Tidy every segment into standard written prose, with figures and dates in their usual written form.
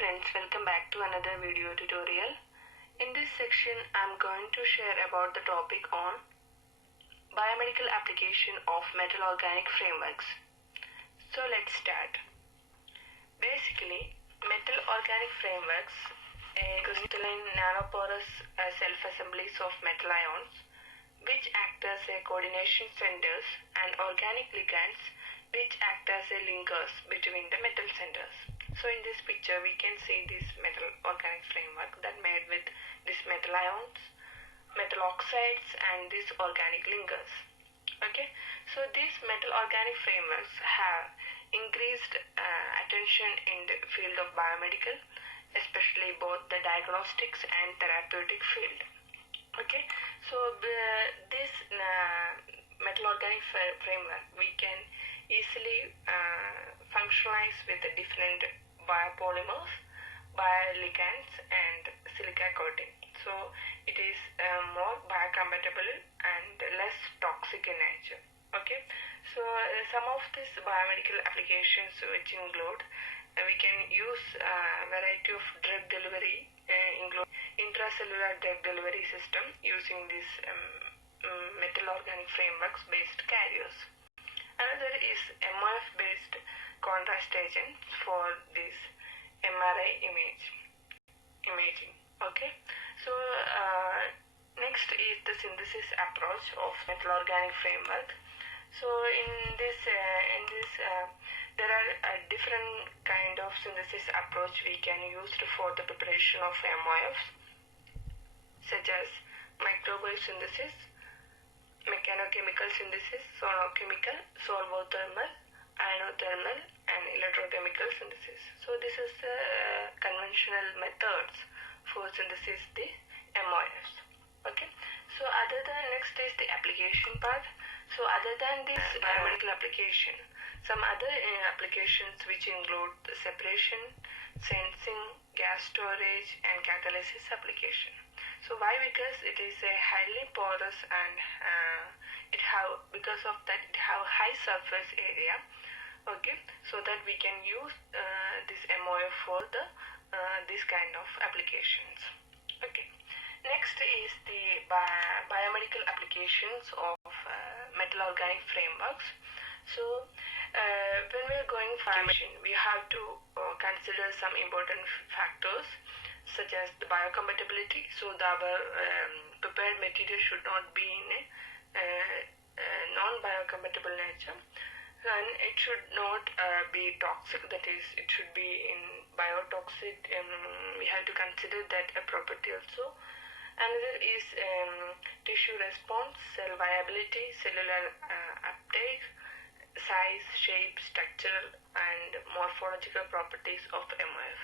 friends, welcome back to another video tutorial. In this section, I'm going to share about the topic on biomedical application of metal organic frameworks. So let's start. Basically, metal organic frameworks are crystalline nanoporous self-assemblies of metal ions which act as a coordination centers and organic ligands which act as a linkers between the metal centers. So in this picture we can see this metal organic framework that made with these metal ions, metal oxides and these organic linkers. Okay, so these metal organic frameworks have increased attention in the field of biomedical, especially both the diagnostics and therapeutic field. Okay, so this metal organic framework we can easily functionalize with the different biopolymers, bioligands and silica coating. So it is more biocompatible and less toxic in nature. Okay, so some of these biomedical applications which include we can use a variety of drug delivery, include intracellular drug delivery system using these metal organic frameworks based carriers. Another is MOF based contrast agents for this MRI imaging. Okay, so next is the synthesis approach of metal organic framework. So in this there are different kind of synthesis approach we can use for the preparation of MOFs, such as microbial synthesis, mechanochemical synthesis, sonochemical, solvothermal, ionothermal and electrochemical synthesis. So this is the conventional methods for synthesis the MOFs. Okay, so other than next is the application part. So other than this biomedical application, some other applications which include the separation, sensing, gas storage and catalysis application. So why? Because it is a highly porous and because of that it have high surface area. Okay, so that we can use this MOF for the this kind of applications. Okay, next is the biomedical applications of metal organic frameworks. So when we are going for application, we have to consider some important factors such as the biocompatibility. So our prepared material should not be in a non-biocompatible nature, and it should not be toxic, that is it should be in biotoxic. We have to consider that a property also. Another is tissue response, cell viability, cellular uptake, size, shape, structure and morphological properties of MOF.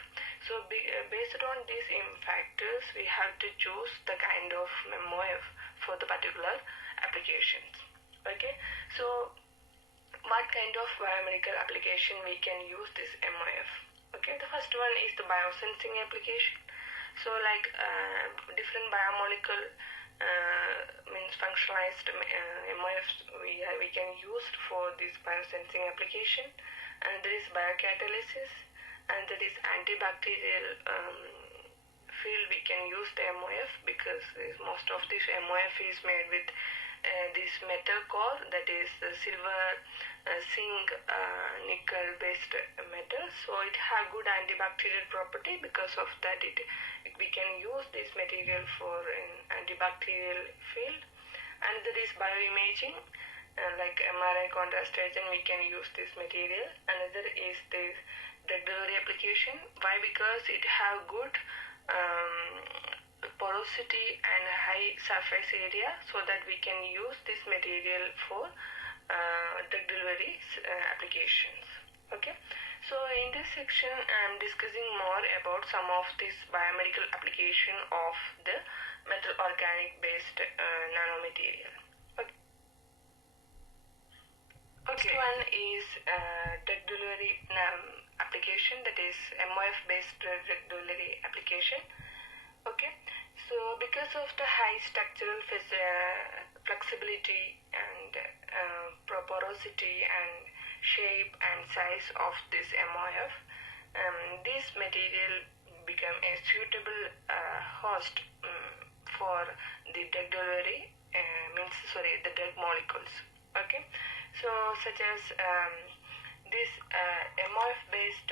So based on these factors we have to choose the kind of MOF for the particular applications. Okay, so what kind of biomedical application we can use this MOF? Okay, the first one is the biosensing application. So like different biomolecule means functionalized MOFs we can use for this biosensing application. And there is biocatalysis and there is antibacterial field we can use the MOF, because most of this MOF is made with this metal core, that is the silver, zinc, nickel based metal. So it have good antibacterial property. Because of that we can use this material for an antibacterial field. And there is bioimaging, like MRI contrast agent we can use this material. Another is the drug delivery application. Why? Because it have good porosity and high surface area, so that we can use this material for drug delivery applications. Okay, so in this section I am discussing more about some of this biomedical application of the metal organic based nanomaterial. Okay. Next one is drug delivery application, that is MOF based drug delivery application. Okay, so because of the high structural flexibility and porosity and shape and size of this MOF, this material become a suitable host for the drug delivery, the drug molecules. Okay, so such as this MOF based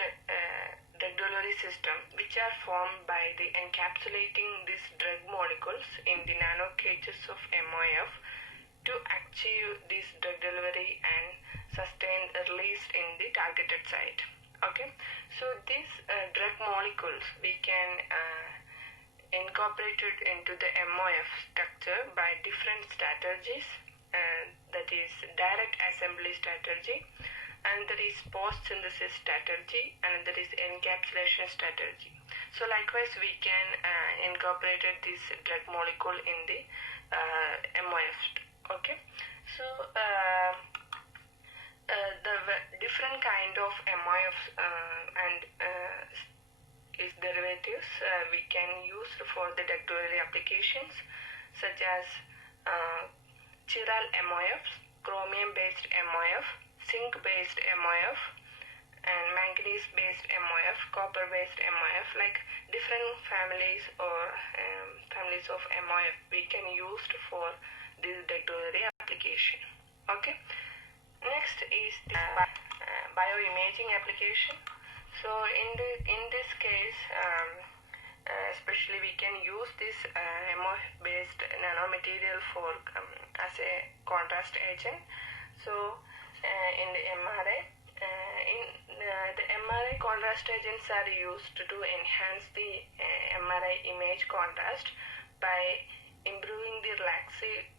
drug delivery system, which are formed by the encapsulating these drug molecules in the nano cages of MOF to achieve this drug delivery and sustained release in the targeted site. Okay, so these drug molecules we can incorporate it into the MOF structure by different strategies, that is direct assembly strategy, and there is post synthesis strategy, and there is encapsulation strategy. So likewise we can incorporate this drug molecule in the MOF. Okay, so the different kind of MOF and its derivatives we can use for the drug delivery applications, such as chiral MOF, chromium based MOF, zinc based MOF, and manganese based MOF, copper based MOF. Like different families or families of MOF we can use for this drug delivery application. Okay, next is the bioimaging application. So in this case, especially we can use this MOF based nanomaterial for as a contrast agent. So in the MRI, the MRI contrast agents are used to enhance the MRI image contrast by improving the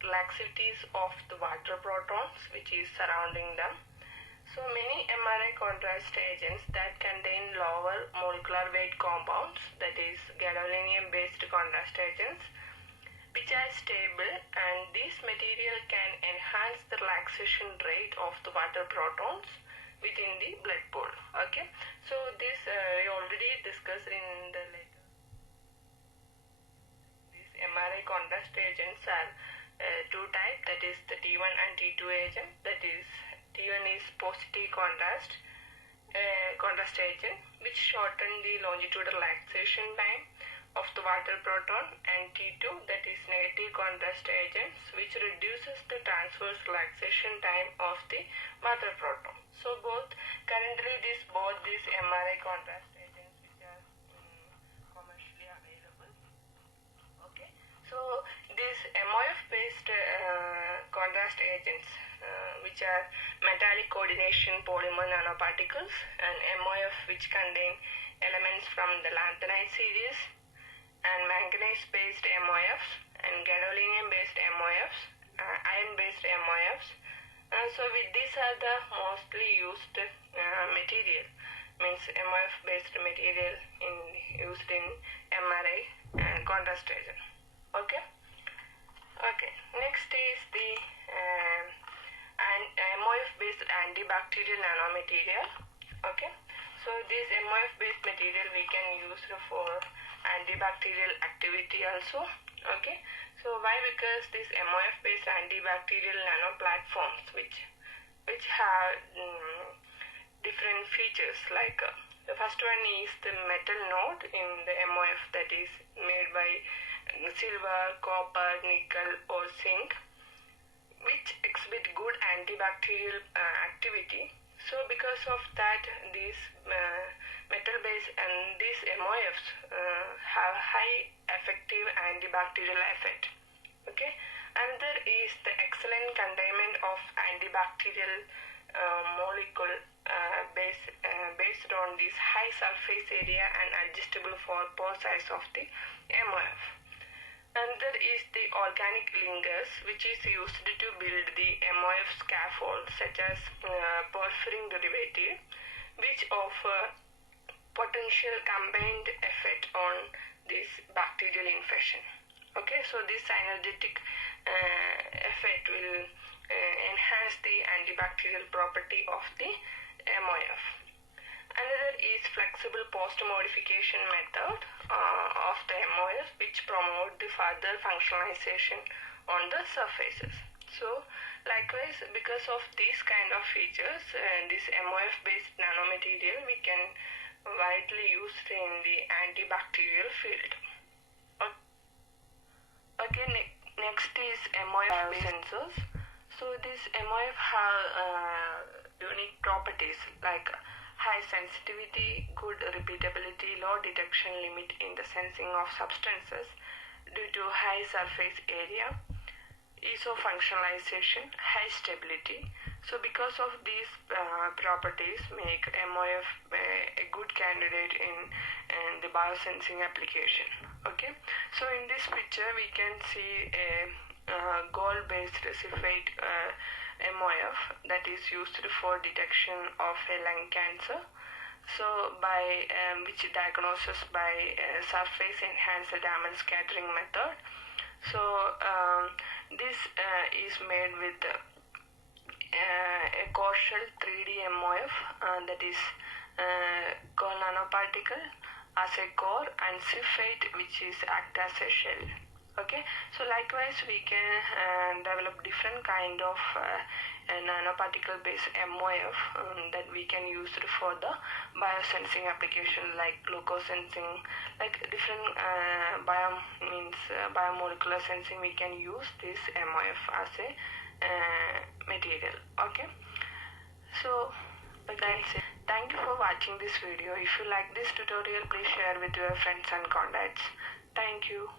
laxities of the water protons which is surrounding them. So many MRI contrast agents that contain lower molecular weight compounds, that is gadolinium based contrast agents, which are stable, and this material can enhance the relaxation rate of the water protons within the blood pool. Okay, so this we already discussed in the later. These MRI contrast agents are two types, that is the T1 and T2 agent. That is T1 is positive contrast agent, which shorten the longitudinal relaxation time of the water proton, and T2, that is negative contrast agents, which reduces the transverse relaxation time of the water proton. So currently both these MRI contrast agents which are commercially available. Okay, so these MOF based contrast agents which are metallic coordination polymer nanoparticles, and MOF which contain elements from the lanthanide series, and manganese based MOFs, and gadolinium based MOFs, iron based MOFs. So these are the mostly used material, means MOF based material used in MRI contrast agent. Okay, next is the MOF based antibacterial nanomaterial. Okay, so this MOF based material we can use for antibacterial activity also. Okay, so why? Because this MOF based antibacterial nano platforms which have different features, like the first one is the metal node in the MOF, that is made by silver, copper, nickel or zinc, which exhibit good antibacterial activity. So because of that, these metal based and these MOFs have high effective antibacterial effect. Okay, another is the excellent containment of antibacterial molecule based on this high surface area and adjustable for pore size of the MOF. Another is the organic linkers, which is used to build the MOF scaffold, such as porphyrin derivative, which offer potential combined effect on this bacterial infection. Okay, so this synergetic effect will enhance the antibacterial property of the MOF. Another is flexible post-modification method of the MOF, which promote the further functionalization on the surfaces. So likewise, because of these kind of features, this MOF based nanomaterial we can widely used in the antibacterial field. Okay, next is MOF biosensors. So these MOF have unique properties like high sensitivity, good repeatability, low detection limit in the sensing of substances due to high surface area, ease of functionalization, high stability. So because of these properties make MOF a good candidate in the biosensing application. Okay, so in this picture we can see a gold-based sulfate MOF that is used for detection of a lung cancer. So by which diagnosis by surface enhanced Raman scattering method. So this is made with a Korshell 3D MOF that is called nanoparticle as a core and sulfate which is act as a shell. Okay, so likewise we can develop different kind of nanoparticle based MOF that we can use for the biosensing application like glucose sensing, like different biomolecular sensing. We can use this MOF as a material. Okay, so that's it. Thank you for watching this video. If you like this tutorial, please share with your friends and contacts. Thank you.